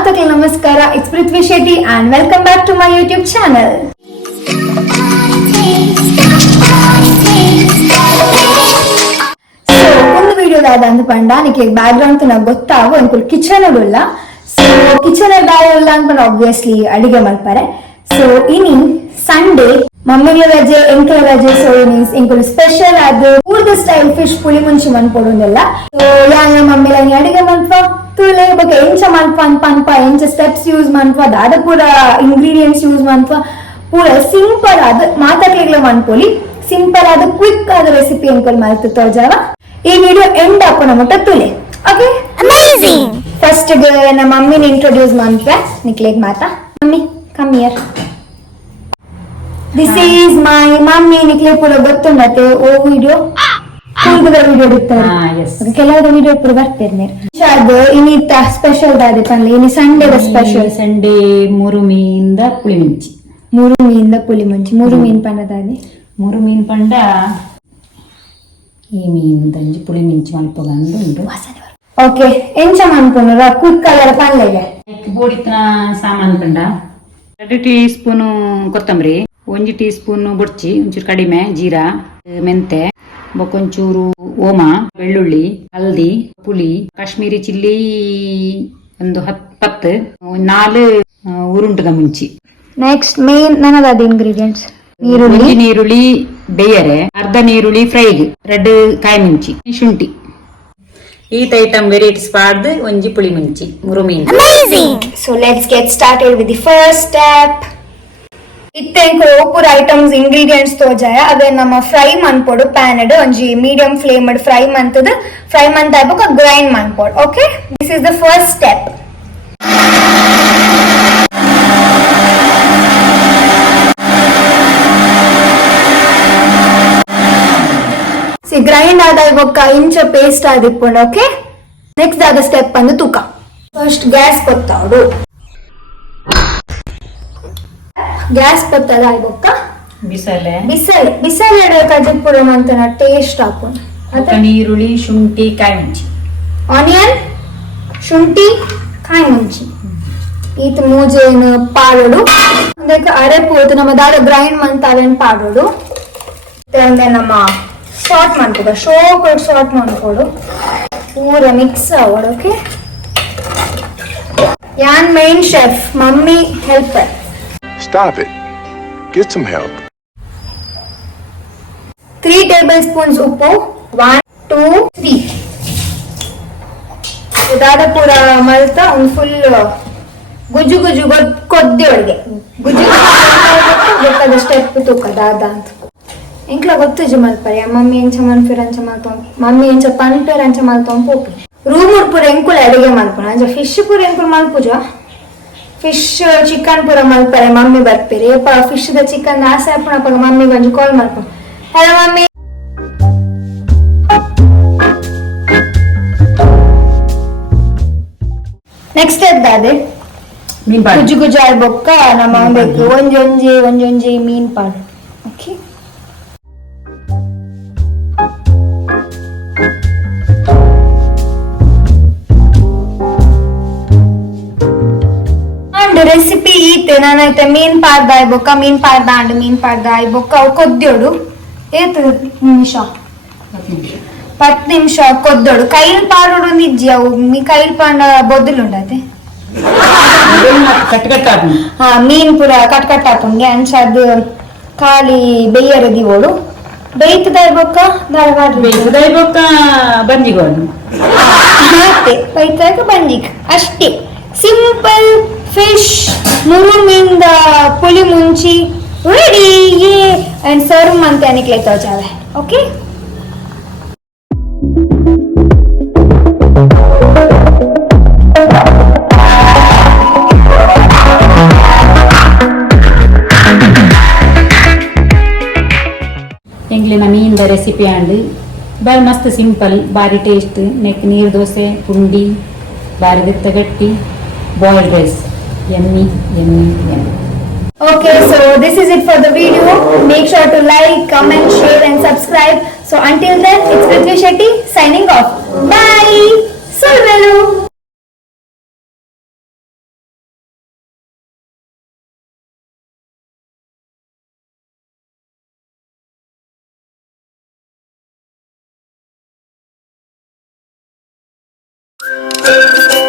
ಮಾತಕ್ಕೆ ನಮಸ್ಕಾರ. It's Prithvi Shetty and welcome back to my YouTube channel. So ಒಂದು ವಿಡಿಯೋದಾದ ಅಂತ ಪಂಡ ನಿಕ್ಕೆ ಬ್ಯಾಕ್ಗ್ರೌಂಡ್ నాకు ಗೊತ್ತಾವು ಅಂಕುಲ್ ಕಿಚನ್ ಉಲ್ಲ. ಸೊ ಕಿಚನ್ ದಾಯಲ್ಲ ಅಂತ ಆಬ್ವಿಯಸ್ಲಿ ಅಡಿಗೆ ಮಾಡ್ತಾರೆ. ಸೊ ಇನಿ ಸಂಡೇ ಮಮ್ಮಿಗೆ ರಜೆ ಎಂಕಲ ರಜೆ. ಸೊ ಮೀನ್ಸ್ ಎಂಕುಲು ಸ್ಪೆಷಲ್ ಅದು ಊರ್ದ ಸ್ಟೈಲ್ ಫಿಶ್ ಪುಳಿ ಮುಂಚಿ ಮನ್ಪೊಡುಂದೆಲ್ಲ. ಸೊ ಯಾನ ಮಮ್ಮಿಲ ಅಡಿಗೆ ಮನ್ಪ ತುಳೆ ಬಗ್ಗೆ ಎಂಚ ಮನ್ಪ ಅನ್ಪ ಎಂಚ ಸ್ಟೆಪ್ಸ್ ಯೂಸ್ ಮನ್ಪ ದಾದ ಪೂರ ಇಂಗ್ರೀಡಿಯೆಂಟ್ಸ್ ಯೂಸ್ ಮನ್ಪ ಪೂರ ಸಿಂಪಲ್ ಆದ ಮಾತಾಡ್ಲಿಗ್ಲ ಮನ್ಪೊಲಿ ಸಿಂಪಲ್ ಆದ ಕ್ವಿಕ್ ಆದ ರೆಸಿಪಿ ಎಂಕಲ್ ಮಲ್ತು ತೋಜಾವ. ಈ ವಿಡಿಯೋ ಎಂಡ್ ಆಪನ ಮುಟ್ಟ ತುಲೆ. Okay amazing. ಫಸ್ಟ್ ಗೆ ನಮ್ಮ ಮಮ್ಮಿನ ಇಂಟ್ರೊಡ್ಯೂಸ್ ಮಾಡ್ರೆ ನಿಕ್ಲೆಗ್ ಮಾತಾ. Mummy come here. This is my mummy. ನಿಕ್ಲೆ ಪೂರ ಗೊತ್ತುಂಡತೆ ಓ ವಿಡಿಯೋ ಕೂಲ್ದ ವಿಡಿಯೋ ಬಿಡ್ತಾರೆ ಕೆಲವದ ವಿಡಿಯೋ ಪೂರ ಬರ್ತೇನೆ. ಅದು ಇನ್ನಿತ್ತ ಸ್ಪೆಷಲ್ ದಾದೆ ಪನ್ಲೆ ಇನಿ ಸಂಡೇದ ಸ್ಪೆಷಲ್. ಸಂಡೇ ಮೂರು ಮೀನಿಂದ ಪುಳಿ ಮುಂಚಿ. ಮೂರು ಮೀನಿಂದ ಪುಳಿ ಮುಂಚಿ. ಮೂರು ಮೀನ್ ಪಂಡದಾದೆ. ಮೂರು ಮೀನ್ ಪಂಡ ಈ ಮೀನ್ ದಂಜಿ ಪುಳಿ ಮಿಂಚಿ ಮಲ್ಪಗಂದು ಉಂಟು. ಓಕೆ ಎಂಚ ಮನ್ಪುನರ ಕ್ವಿಕ್ ಕಲರ್ ಪಲ್ಲೆಗೆ ಬೋಡಿತ್ತಿನ ಸಾಮಾನು ಪಂಡ 2 ಟೀ ಸ್ಪೂನು ಕೊತ್ತಂಬರಿ, 1 ಟೀ ಸ್ಪೂನ್ ಬೊಡ್ಚಿ, ಒಂಚೂರು ಕಡಿಮೆ ಜೀರಾ, ಮೆಂತೆ, ಬೊಕ್ಕೊಂಚೂರು ಓಮ, ಬೆಳ್ಳುಳ್ಳಿ, ಹಲ್ದಿ, ಪುಳಿ, ಕಾಶ್ಮೀರಿ ಚಿಲ್ಲಿ ಒಂದು 10 4 ಉರುಂಟದ ಮುಂಚಿ. ನೆಕ್ಸ್ಟ್ ಮೇನ್ ನನ್ನದಾದ ಇಂಗ್ರೀಡಿಯೆಂಟ್ಸ್ ನೀರುಳ್ಳಿ ಬೇಯರೆ, ಅರ್ಧ ನೀರುಳ್ಳಿ ಫ್ರೈಗೆ, 2 ಕಾಯಿ ಮುಂಚಿ, ಶುಂಠಿ. ಈತ ಐಟಮ್ ವೆರೈಟೀಸ್ ಪಾಡ್ದು ಒಂಜಿ ಪುಳಿ ಮುಂಚಿ ಮೂರು ಮೀನು. So let's get started with the first step. ಇತ್ತೆಂಕು ಪೂರ ಐಟಮ್ಸ್ ಇಂಗ್ರೀಡಿಯೆಂಟ್ಸ್ ತೋಜಾಯ ಅದೇ ನಮ್ಮ ಫ್ರೈ ಮನ್ಪೊಡು ಪ್ಯಾನ್ ಇಡು ಒಂಜಿ ಮೀಡಿಯಂ ಫ್ಲೇಮ್ ಇಡು ಫ್ರೈ ಮಂತದ ಫ್ರೈ ಮಂತ್ ಆಯ್ಬಕ ಗ್ರೈಂಡ್ ಮನ್ಪೊಡು. Okay this is the first step. Grind ಆದ ಇವಾಗ ಇಂಚ ಪೇಸ್ಟ್ ಆದಿಪ್ಪುಂಡು. ಓಕೆ ನೆಕ್ಸ್ಟ್ ಆದ ಸ್ಟೆಪ್ ಅಂದು ತೂಕ. ಫಸ್ಟ್ ಗ್ಯಾಸ್ ಕೊತ್ತಾಡು. ಗ್ಯಾಸ್ ಕೊತ್ತದ ಇವಾಗ ಬಿಸಲೆ ಬಿಸಲೆ ಕಜಿಪುರ ಮಂತನ ಟೇಸ್ಟ್ ಹಾಕೊಂಡು ನೀರುಳ್ಳಿ ಶುಂಠಿ ಕಾಯಿ ಮುಂಚಿ, ಆನಿಯನ್ ಶುಂಠಿ ಕಾಯಿ ಮುಂಚಿ ಈತ ಮೂಜೇನು ಪಾಡೋಡು ಅದಕ್ಕೆ ಅರೆಪೋದು ನಮ್ಮ ದಾದ ಗ್ರೈಂಡ್ ಮಂತಾವೇನು ಪಾಡೋಡು. ಮತ್ತೆ ನಮ್ಮ ಶಾರ್ಟ್ ಮಾಡ್ಕೊಡು ಶಾರ್ಟ್ ಮಾಡ್ಕೊಡು ಪೂರ ಮಿಕ್ಸ್ ಆಗೋಡು. ಓಕೆ ಯಾನ್ main chef mummy helper. Stop it. Get some help. 3 tablespoons ಉಪ್ಪು. 1 2 3 ಇದಾದ ಪೂರ ಮಲ್ತ ಒಂದು ಫುಲ್ ಗುಜ್ಜು ಕೊದ್ದಿ ಒಳಗೆ ಗುಜ್ಜು ಗೊತ್ತಾದ ಸ್ಟೆಪ್ ತೂಕದಾದ ಅಂತ ಇಂಕ್ಲ ಗೊತ್ತುಜು ಮಲ್ಪರೆ ಮಮ್ಮಿ ಎಂಚ ಮನ್ಪೇರ್ ಅಂಚ ಮಲ್ತೊಂ ಮಮ್ಮಿ ಎಂಚ ಪನ್ಪೇರ್ ಅಂಚ ಮಲ್ತೊಂ ಪೋಪಿ ರೂಮ್ ಪೂರ ಎಂಕುಲ ಅಡಿಗೆ ಮಲ್ಪುನ ಅಂಚ ಫಿಶ್ ಪೂರ ಎಂಕುಲ ಮಲ್ಪುಜ. ಫಿಶ್ ಚಿಕನ್ ಪೂರ ಮಲ್ಪರೆ ಮಮ್ಮಿ ಬರ್ಪೇರಿ ಫಿಶ್ ದ ಚಿಕನ್ ಆಸೆ ಹಾಪುನ ಮಮ್ಮಿ ಒಂಜಿ ಕಾಲ್ ಮಲ್ಪು. Hello mummy. ನೆಕ್ಸ್ಟ್ ಎದ್ದಾದೆ ಗುಜ್ಜು ಆಯ್ಬೊಕ್ಕ ನಮ್ಮ ಬೇಕು ಒಂಜೊಂಜಿ ಮೀನ್ ಪಾಡು. ಓಕೆ ರೆಸಿಪಿ ಈತೆ ನಾನೈತೆ ಮೀನ್ ಪಾಡ್ದ ಆಯ್ಬೊಕ್ಕ ಮೀನ್ ಪಾಡ್ದ ಆಯ್ಬೊಕ್ಕ ಅವು ಕೊದ್ದೋಡು ಏತು ನಿಮಿಷ 10 ನಿಮಿಷ ಕೊದ್ದೋಡು. ಕೈಲ್ ಪಾಡೋಡು ನಿಜ್ಜಿ ಅವು ಮೀ ಕೈಲ್ ಪಾಂಡ ಬೊದ್ದುಲುಂಡತೆ ಹಾ ಮೀನ್ ಪೂರ ಕಟ್ ಹಾಕೊಂಡೆ ಅಂಚ ಅದು ಖಾಲಿ ಬೇಯರ ದಿವೋಡು ಬೇಯ್ತದಾಯ್ಬೊಕ್ಕ ಬೇಯ್ತದಾಯ್ಬೊಕ್ಕ ಬಂಜಿಗೋಡು ಮತ್ತೆ ಬೈತಾಗ ಬಂಜಿಕ್ ಅಷ್ಟೇ. ಸಿಂಪಲ್ ಫಿಶ್ ಮೂರು ಮೀನ್ದ ಪುಳಿ ಮುಂಚಿ ರೆಡಿ ಅಂಡ್ ಸರ್ವ್ ಮಂತೆ ಅನಿಕ್ಲೆ ತೋಜಾವೆ. ಓಕೆ ಎಂಗ್ಲಿನ ಮೀನ್ದ ರೆಸಿಪಿ ಆಂಡ್ ಬಾರಿ ಮಸ್ತ್ ಸಿಂಪಲ್ ಬಾರಿ ಟೇಸ್ಟ್. ನೆಕ್ ನೀರು ದೋಸೆ ಪುಂಡಿ ಬಾರಿ ಬೆತ್ತ ಗಟ್ಟಿ boiled rice yummy. Okay, so this is it for the video. Make sure to like, comment, share and subscribe. So until then, it's Prithvi Shetty signing off. Bye. Solvelu. Thank